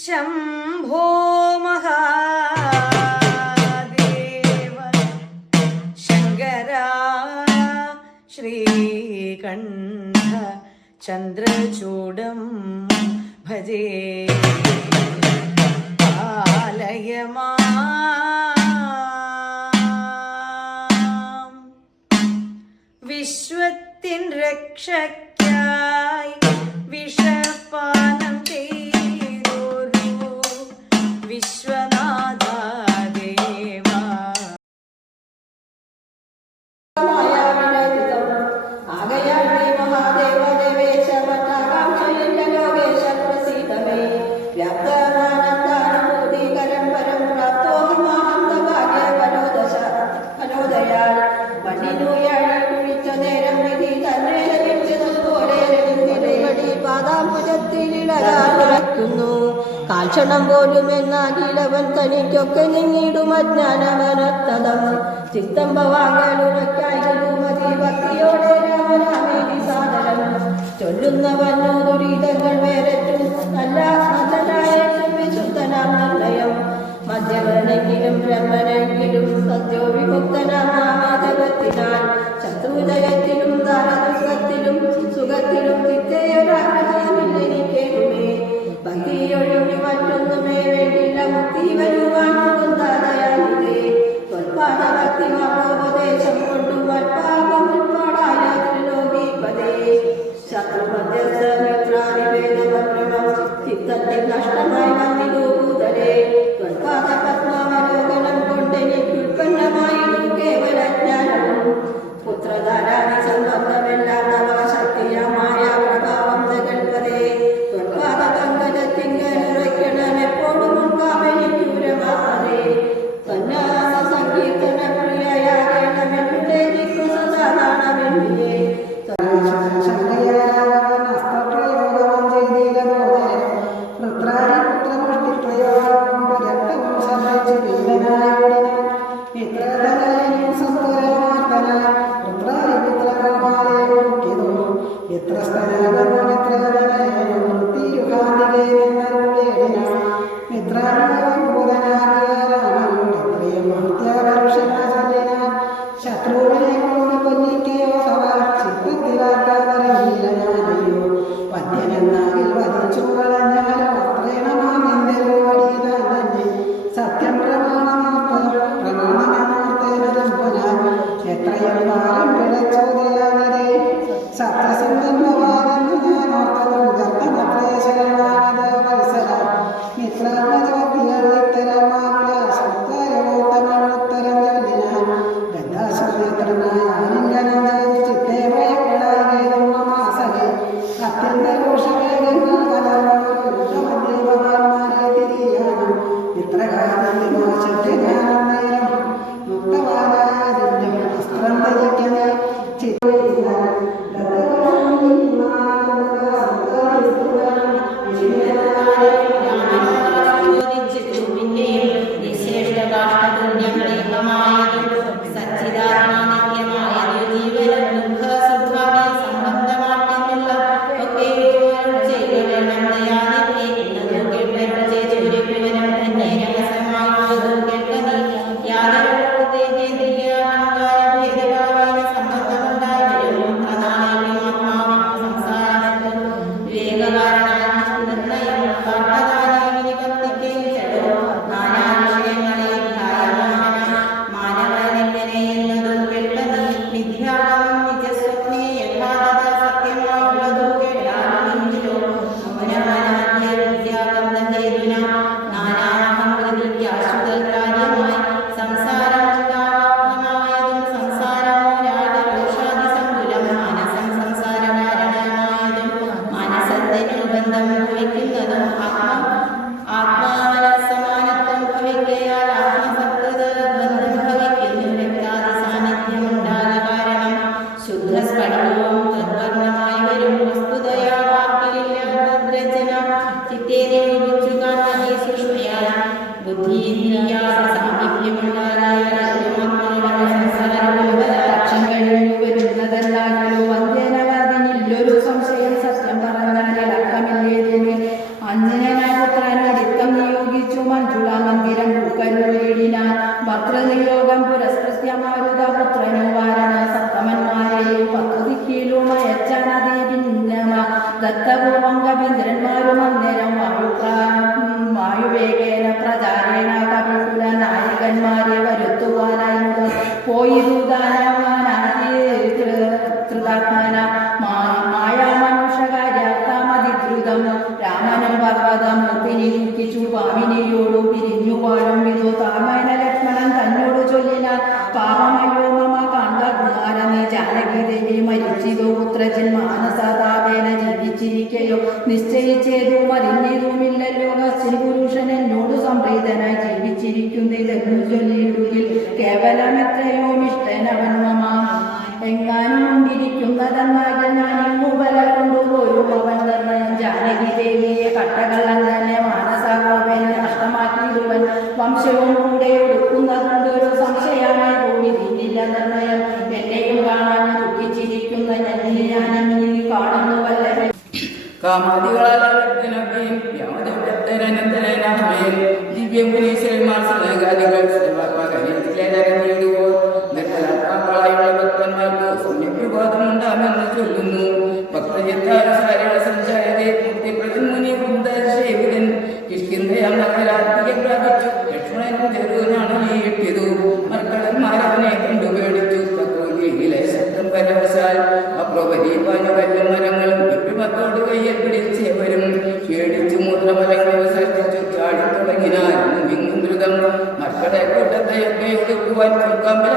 शम्भो महा शङ्करा श्रीकण्ठ चन्द्रचूडं भजे पालय मा विश्वतिन् रक्षक्या തനിക്കൊക്കെ നീങ്ങിടും അജ്ഞാനമനത്തതം. ചിത്തം വാങ്ങലുരക്കായിരുമതി ഭക്തിയോടെ രാമരാമേരി ദുരിതങ്ങൾ വേരറ്റും നല്ല നല്ലനായ ബ്രഹ്മനെങ്കിലും സത്യോ വിമുക്തനാം നാമാധകത്തിനാൽ ദാരദുഃഖത്തിലും സുഖത്തിലും നിത്യയൊരാഗ്രഹമില്ലെനിക്കേതുമേ ഭക്തി Thank you. വിസർജന ചിത്തേനെ വിമുച്ചുക ബുദ്ധീന്ദ്രിയാസ സാമീപ്യമുള്ള സംപ്രീതനായി ജീവിച്ചിരിക്കുന്നതെന്നു ചൊല്ലിയിടുകിൽ കേവലമെത്രയോ ഇഷ്ടനവൻ മമാ എങ്ങാനും einerseits وتكبر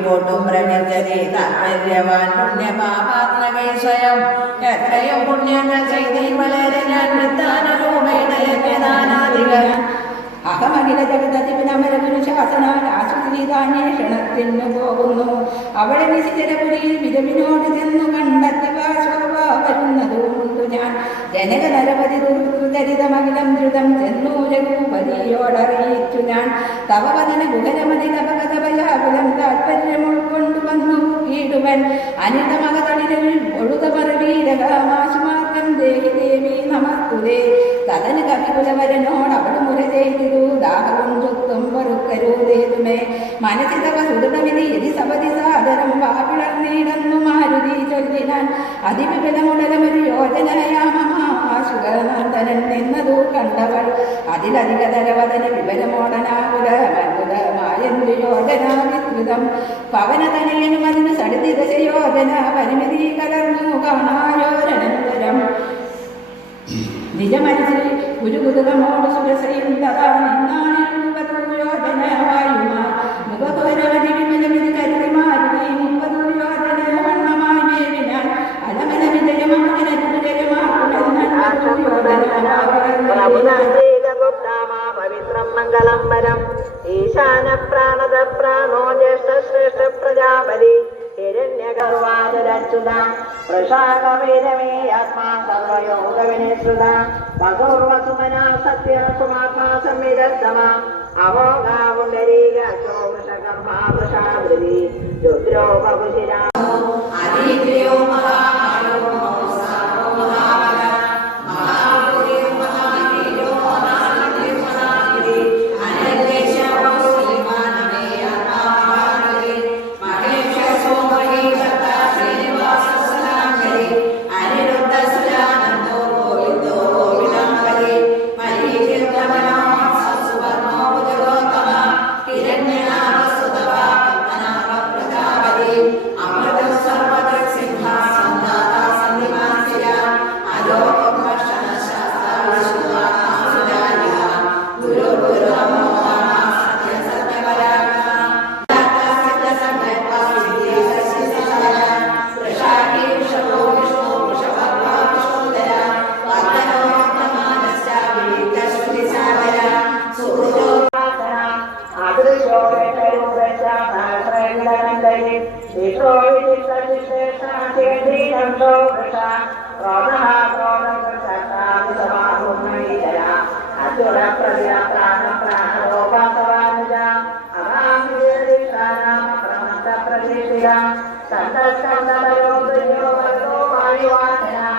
അശ്വീൽപോട്ടും പ്രകൃതി താല്പര്യവാൻ പുണ്യപാപാത്മകൈ സ്വയം എത്രയും പുണ്യങ്ങൾ ചെയ്തി വളരെ ഞാൻ വൃത്താനുരൂപേണയജ്ഞദാനാദികൾ അഹമഖില ജഗതമരഗുരു ശാസനാൽ ആശുപത്രിതാന്വേഷണത്തിന് പോകുന്നു. അവിടെ നിശിചരപുരിയിൽ വിരവിനോട് ചെന്നു കണ്ടെത്തുക ശോഭ വരുന്നതുകൊണ്ടു ഞാൻ ജനക നരപതി ദുർകൃതരിതമകിലം ദ്രുതം ചെന്നു രഘുപതിയോടറിയിച്ചു ഞാൻ തവവദന ഗുഹരമതി തപകതപയാകുലം താൽപര്യം ഉൾക്കൊണ്ടു വന്നു കീടുവൻ അനിതമകതളിരൽ ഒഴുക പറവീരകാമാശുമാർഗം ദേഹി ദേവി നമസ്തുതേ തതന് കവികുലവരനോട് അവൾ മുര ചെയ്തിരു ദാഹവും ചുത്തും പൊറുക്കരുതേതുമേ മനസ്സിതവ സുദൃഢമിതി യതി സപതി സാദരം വാപിളർന്നീടന്നു മാരുതി. ചൊല്ലിനാൻ അതിവിപുലമുടലമൊരു യോജനയാമഹാശുഗനന്ദനൻ നിന്നതു കണ്ടവൾ. അതിലധിക തരവദന വിപുലമോടനാകുല അത്ഭുതമായെന്തു യോജന വിസ്തൃതം പവനതനയനും അതിന് സടിതിദശയോജന പരിമിതി കലർന്നു കാണായോരനന്തരം. നിജമനസിൽ ഒരു കുതുകമോട് സുരസയുണ്ടതാ നിന്നാണ് മുഖപരവധി മംഗളം വരം ഈശാന പ്രാണത പ്രാണോ ജ്യേഷ്ഠ ശ്രേഷ്ഠ പ്രജാപതി. ഹിരണ്യകർവാചരച്യുത വൃഷാകവേദമേ ആത്മാ സർവയോഗവിനിശ്രുത വസൂർവസുമന സത്യ സുമാത്മാ സംവിധമ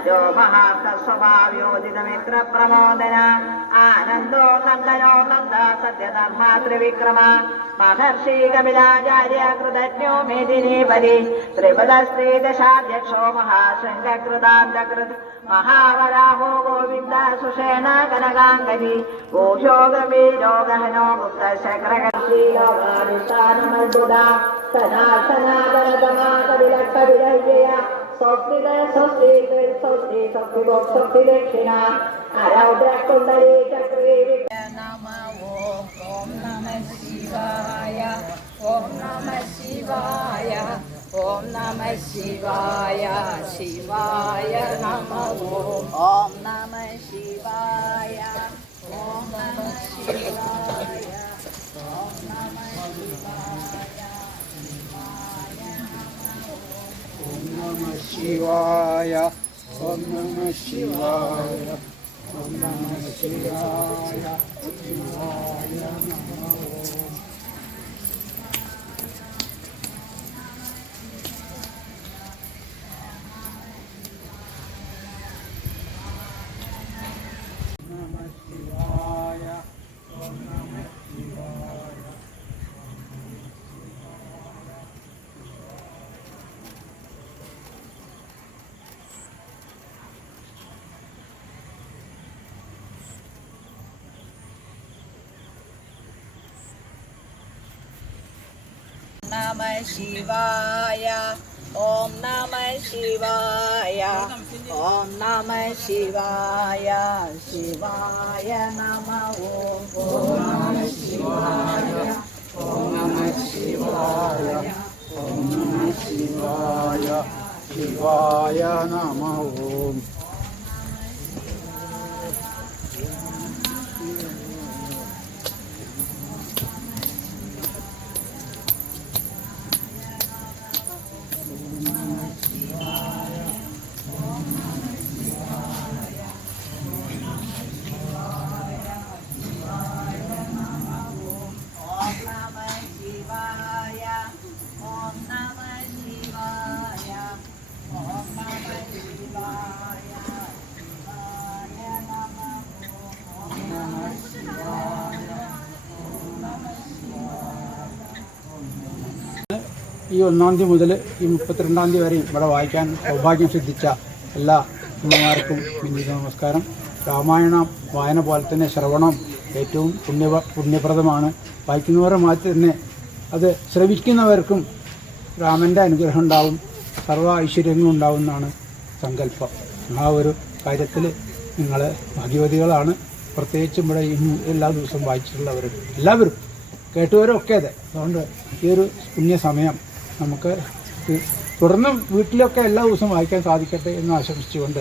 अजो महाकस्वभाव्योजित मित्र राजो महास्तस्वभाव्योदितमित्रप्रमोदन आनन्दो नन्दनो नन्द सत्यधर्मात्रिविक्रमा महर्षि कपिलाचार्य कृतज्ञो मेदिनी बलि त्रिपद श्री मेदिनीपति त्रिपदस्त्रीदशाध्यक्षो महाशङ्ककृतान्तकृत् महावराहो गोविंद सुषेण कनकाङ्गजी। गोषो गवीरो गहनो गुप्तशक्रगीयोगानुष्ठानमद्भुता सदा सनातनतमा कविलक्कविलय्यया ഗുപ്ത ശക്രകീലോകാനുഷ്ഠാനമദ്ഭുത സനാതനാതനതമാകവിലക്കവിരയ്യ സ്വസ്തിത സ്വസ്തി സ്വസ്തി സ്വസ്തി സ്വസ്തി ദക്ഷിണ അരൗദ്രകുണ്ടലി ചക്രീ നമ ഓം ഓം നമ ശിവായ ഓം നമ ശിവായ ഓം നമ ശിവായ ശിവായ നമ ഓം ഓം നമ Om Namah Shivaya. Om Namah Shivaya. Shivaya. नमः शिवाय। ॐ नमः शिवाय। ॐ नमः शिवाय। शिवाय नम ഈ ഒന്നാം തീയതി മുതൽ ഈ മുപ്പത്തിരണ്ടാം തീയതി വരെയും ഇവിടെ വായിക്കാൻ സൗഭാഗ്യം സിദ്ധിച്ച എല്ലാ അമ്മമാർക്കും വിനീത നമസ്കാരം. രാമായണ വായന പോലെ തന്നെ ശ്രവണം ഏറ്റവും പുണ്യ പുണ്യപ്രദമാണ്. വായിക്കുന്നവരെ മാറ്റി തന്നെ അത് ശ്രവിക്കുന്നവർക്കും രാമന്റെ അനുഗ്രഹം ഉണ്ടാവും സർവ ഐശ്വര്യങ്ങളും ഉണ്ടാവും എന്നാണ് സങ്കല്പം. ആ ഒരു കാര്യത്തിൽ നിങ്ങൾ ഭാഗ്യവതികളാണ്. പ്രത്യേകിച്ചും ഇവിടെ എല്ലാ ദിവസവും വായിച്ചിട്ടുള്ളവരും എല്ലാവരും കേട്ടുവരും ഒക്കെ അതെ. അതുകൊണ്ട് ഈ ഒരു പുണ്യ സമയം നമുക്ക് തുടർന്നും വീട്ടിലൊക്കെ എല്ലാ ദിവസവും വായിക്കാൻ സാധിക്കട്ടെ എന്ന് ആശംസിച്ചുകൊണ്ട്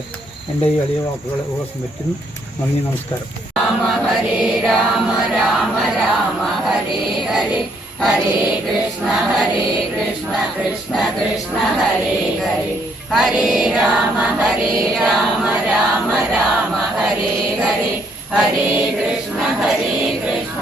എന്റെ ഈ വലിയ വാക്കുകൾ ഉപസം വയ്ക്കുന്നു നന്ദി നമസ്കാരം. രാമ ഹരേ രാമ രാമ രാമ ഹരേ ഹരേ ഹരേ കൃഷ്ണ ഹരേ കൃഷ്ണ കൃഷ്ണ കൃഷ്ണ ഹരേ ഹരേ. ഹരേ രാമ ഹരേ രാമ രാമ രാമ ഹരേ ഹരേ. ഹരേ കൃഷ്ണ ഹരേ കൃഷ്ണ